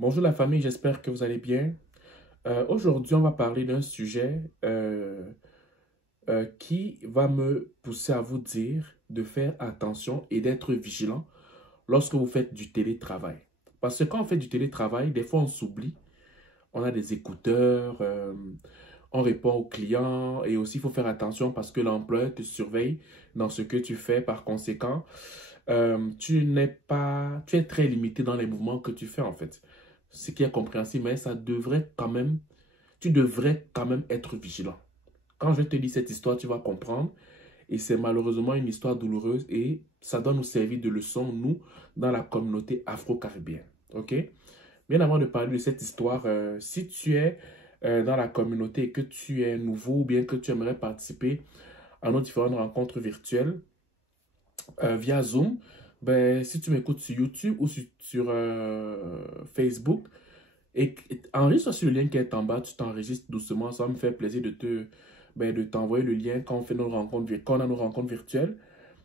Bonjour la famille, j'espère que vous allez bien. Aujourd'hui, on va parler d'un sujet qui va me pousser à vous dire de faire attention et d'être vigilant lorsque vous faites du télétravail. Parce que quand on fait du télétravail, des fois on s'oublie, on a des écouteurs, on répond aux clients et aussi il faut faire attention parce que l'employeur te surveille dans ce que tu fais. Par conséquent, tu es très limité dans les mouvements que tu fais en fait. Ce qui est compréhensible, mais tu devrais quand même être vigilant. Quand je te dis cette histoire, tu vas comprendre. Et c'est malheureusement une histoire douloureuse et ça doit nous servir de leçon, nous, dans la communauté afro-caribéenne. OK? Bien avant de parler de cette histoire, si tu es dans la communauté et que tu es nouveau ou bien que tu aimerais participer à nos différentes rencontres virtuelles, via Zoom, ben, si tu m'écoutes sur YouTube ou sur Facebook, enregistre sur le lien qui est en bas, tu t'enregistres doucement, ça va me faire plaisir de t'envoyer le lien quand on fait nos rencontres, quand on a nos rencontres virtuelles.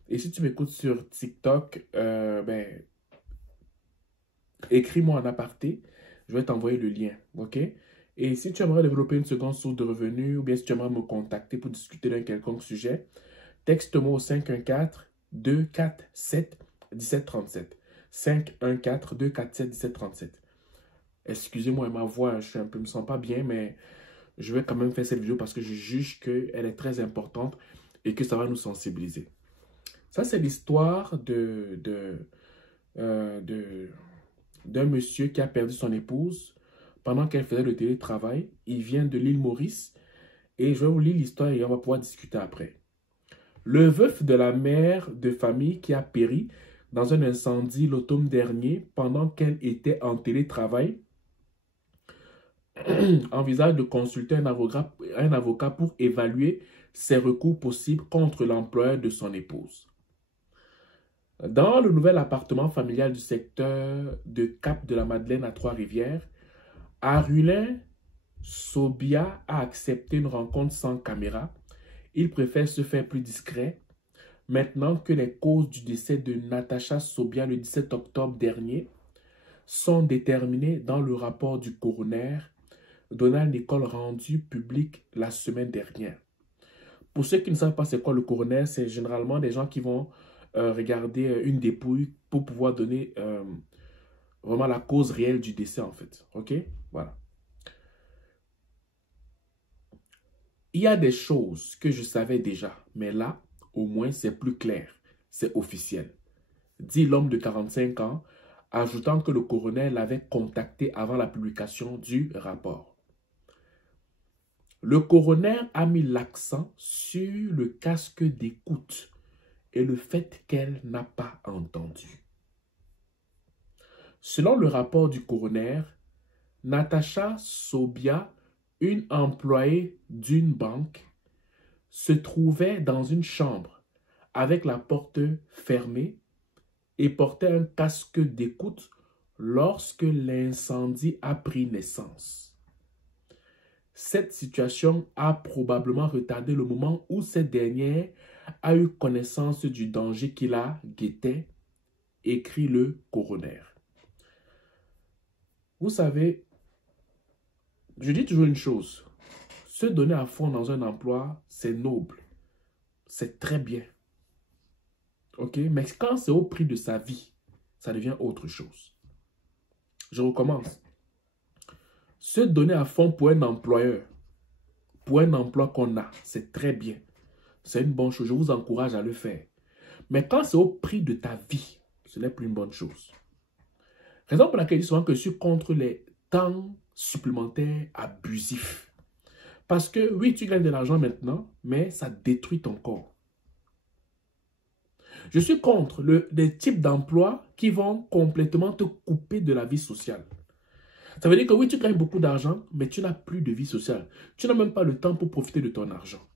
Et si tu m'écoutes sur TikTok, ben, écris-moi en aparté, je vais t'envoyer le lien, ok? Et si tu aimerais développer une seconde source de revenus ou bien si tu aimerais me contacter pour discuter d'un quelconque sujet, texte-moi au 514-247-1737. 514-247-1737. Excusez-moi ma voix, je me sens pas bien, mais je vais quand même faire cette vidéo parce que je juge qu'elle est très importante et que ça va nous sensibiliser. Ça, c'est l'histoire d'un monsieur qui a perdu son épouse pendant qu'elle faisait le télétravail. Il vient de l'île Maurice et je vais vous lire l'histoire et on va pouvoir discuter après. Le veuf de la mère de famille qui a péri dans un incendie l'automne dernier pendant qu'elle était en télétravail envisage de consulter un avocat pour évaluer ses recours possibles contre l'employeur de son épouse. Dans le nouvel appartement familial du secteur de Cap-de-la-Madeleine à Trois-Rivières, Arulin Sobia a accepté une rencontre sans caméra. Il préfère se faire plus discret. Maintenant que les causes du décès de Natacha Sobia le 17 octobre dernier sont déterminées dans le rapport du coroner, Donald Nicole rendu public la semaine dernière. Pour ceux qui ne savent pas c'est quoi le coroner, c'est généralement des gens qui vont regarder une dépouille pour pouvoir donner vraiment la cause réelle du décès en fait. Ok? Voilà. Il y a des choses que je savais déjà, mais là, au moins, c'est plus clair. C'est officiel. Dit l'homme de 45 ans, ajoutant que le coroner l'avait contacté avant la publication du rapport. Le coroner a mis l'accent sur le casque d'écoute et le fait qu'elle n'a pas entendu. Selon le rapport du coroner, Natacha Sobia, une employée d'une banque, se trouvait dans une chambre avec la porte fermée et portait un casque d'écoute lorsque l'incendie a pris naissance. Cette situation a probablement retardé le moment où cette dernière a eu connaissance du danger qui la guettait, écrit le coroner. Vous savez, je dis toujours une chose, se donner à fond dans un emploi, c'est noble, c'est très bien. Ok? Mais quand c'est au prix de sa vie, ça devient autre chose. Je recommence. Se donner à fond pour un employeur, pour un emploi qu'on a, c'est très bien. C'est une bonne chose. Je vous encourage à le faire. Mais quand c'est au prix de ta vie, ce n'est plus une bonne chose. Raison pour laquelle je dis souvent que je suis contre les temps supplémentaires abusifs. Parce que oui, tu gagnes de l'argent maintenant, mais ça détruit ton corps. Je suis contre les types d'emplois qui vont complètement te couper de la vie sociale. Ça veut dire que oui, tu gagnes beaucoup d'argent, mais tu n'as plus de vie sociale. Tu n'as même pas le temps pour profiter de ton argent.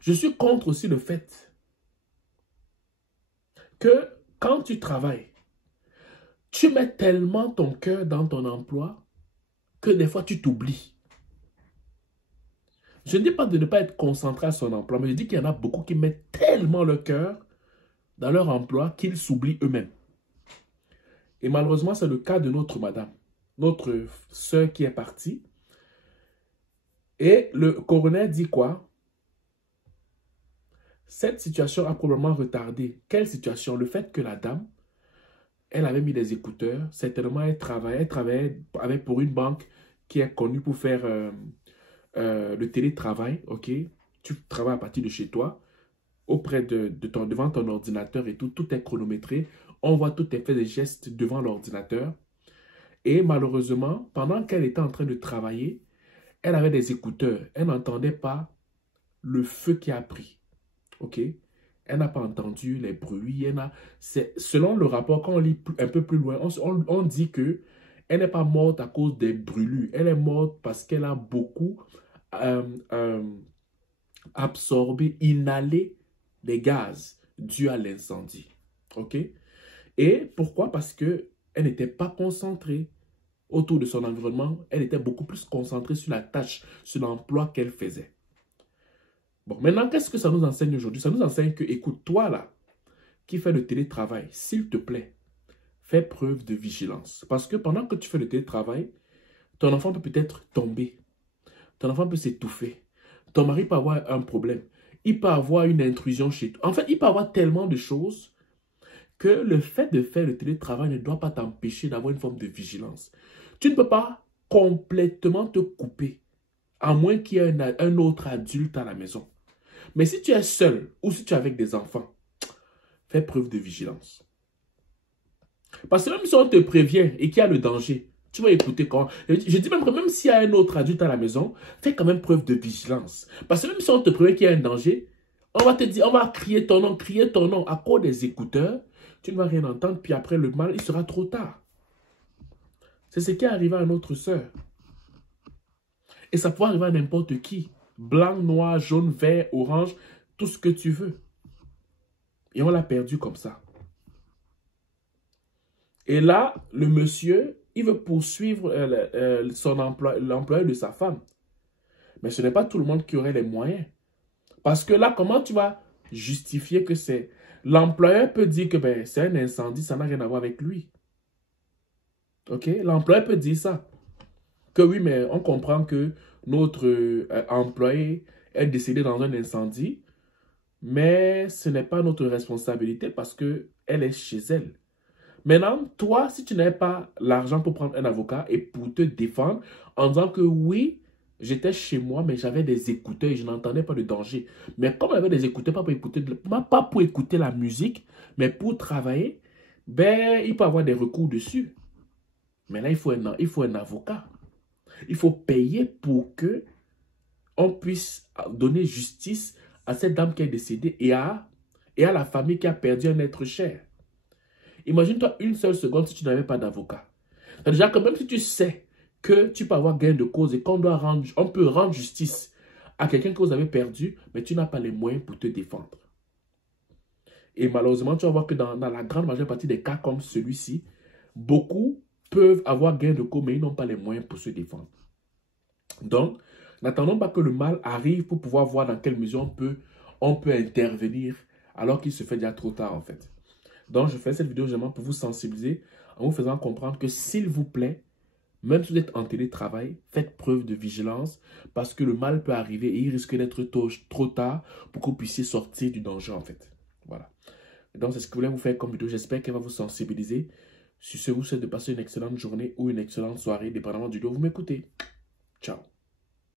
Je suis contre aussi le fait que quand tu travailles, tu mets tellement ton cœur dans ton emploi que des fois tu t'oublies. Je ne dis pas de ne pas être concentré à son emploi, mais je dis qu'il y en a beaucoup qui mettent tellement leur cœur dans leur emploi qu'ils s'oublient eux-mêmes. Et malheureusement, c'est le cas de notre madame, notre sœur qui est partie. Et le coroner dit quoi? Cette situation a probablement retardé. Quelle situation? Le fait que la dame, elle avait mis des écouteurs. Certainement, elle travaillait pour une banque qui est connue pour faire le télétravail. Ok, tu travailles à partir de chez toi, devant ton ordinateur et tout. Tout est chronométré. On voit tout est fait des gestes devant l'ordinateur. Et malheureusement, pendant qu'elle était en train de travailler, elle avait des écouteurs. Elle n'entendait pas le feu qui a pris. Ok? Elle n'a pas entendu les bruits. Selon le rapport, quand on lit un peu plus loin, on dit que elle n'est pas morte à cause des brûlures. Elle est morte parce qu'elle a beaucoup absorbé, inhalé des gaz dus à l'incendie. Ok? Et pourquoi? Parce que elle n'était pas concentrée autour de son environnement. Elle était beaucoup plus concentrée sur la tâche, sur l'emploi qu'elle faisait. Bon, maintenant, qu'est-ce que ça nous enseigne aujourd'hui? Ça nous enseigne que, écoute, toi là, qui fais le télétravail, s'il te plaît, fais preuve de vigilance. Parce que pendant que tu fais le télétravail, ton enfant peut peut-être tomber. Ton enfant peut s'étouffer. Ton mari peut avoir un problème. Il peut avoir une intrusion chez toi. En fait, il peut avoir tellement de choses que le fait de faire le télétravail ne doit pas t'empêcher d'avoir une forme de vigilance. Tu ne peux pas complètement te couper, à moins qu'il y ait un autre adulte à la maison. Mais si tu es seul ou si tu es avec des enfants, fais preuve de vigilance. Parce que même si on te prévient et qu'il y a le danger, tu vas écouter quand... Je dis même que même s'il y a un autre adulte à la maison, fais quand même preuve de vigilance. Parce que même si on te prévient qu'il y a un danger, on va te dire, on va crier ton nom à cause des écouteurs. Tu ne vas rien entendre, puis après le mal, il sera trop tard. C'est ce qui est arrivé à notre sœur. Et ça peut arriver à n'importe qui. Blanc, noir, jaune, vert, orange, tout ce que tu veux. Et on l'a perdu comme ça. Et là, le monsieur, il veut poursuivre l'employeur de sa femme. Mais ce n'est pas tout le monde qui aurait les moyens. Parce que là, comment tu vas justifier que c'est... L'employeur peut dire que ben, c'est un incendie, ça n'a rien à voir avec lui. Ok? L'employeur peut dire ça. Que oui, mais on comprend que notre employé est décédé dans un incendie, mais ce n'est pas notre responsabilité parce qu'elle est chez elle. Maintenant, toi, si tu n'avais pas l'argent pour prendre un avocat et pour te défendre en disant que oui, j'étais chez moi, mais j'avais des écouteurs et je n'entendais pas de danger. Mais comme j'avais des écouteurs, pas pour écouter la musique, mais pour travailler, ben, il peut avoir des recours dessus. Mais là, il faut un avocat. Il faut payer pour que on puisse donner justice à cette dame qui est décédée et à la famille qui a perdu un être cher. Imagine-toi une seule seconde si tu n'avais pas d'avocat. Déjà que même si tu sais que tu peux avoir gain de cause et qu'on peut rendre justice à quelqu'un que vous avez perdu, mais tu n'as pas les moyens pour te défendre. Et malheureusement, tu vas voir que dans la grande majeure partie des cas comme celui-ci, beaucoup peuvent avoir gain de cause, mais ils n'ont pas les moyens pour se défendre. Donc, n'attendons pas que le mal arrive pour pouvoir voir dans quelle mesure on peut intervenir alors qu'il se fait déjà trop tard en fait. Donc, je fais cette vidéo vraiment pour vous sensibiliser en vous faisant comprendre que s'il vous plaît, même si vous êtes en télétravail, faites preuve de vigilance parce que le mal peut arriver et il risque d'être trop tard pour que vous puissiez sortir du danger en fait. Voilà. Donc, c'est ce que je voulais vous faire comme vidéo. J'espère qu'elle va vous sensibiliser. Sur ce, vous souhaite de passer une excellente journée ou une excellente soirée, dépendamment du lieu où vous m'écoutez. Ciao.